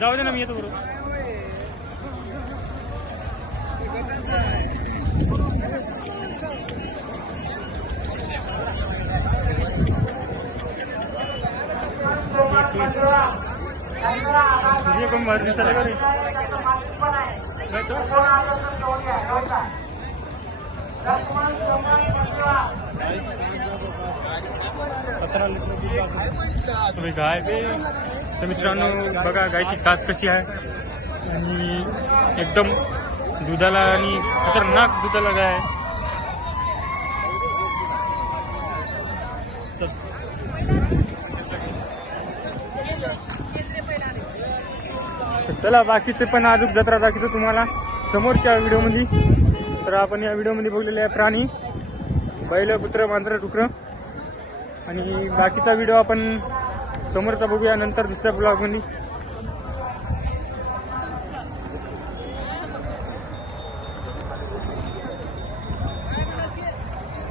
जाऊ दे ना मी येतो बरोबर. सूर्य पण बाहेर दिसत रे? सतरा लिटर तुम्ही गाय बे? तर मित्रांनो बघा गायची कास कशी आहे. आणि एकदम दुधाला आणि खतरनाक दुधाला गाय आहे. चला. बाकीचे पण अजून जत्रा दाखवतो तुम्हाला. समोरच्या व्हिडिओमध्ये. तर आपण या व्हिडिओमध्ये बघलेले आहे प्राणी बैल कुत्र मांजर टुकर आणि बाकीचा व्हिडिओ आपण समोरचा बघूया नंतर दुसऱ्या ब्लॉगमध्ये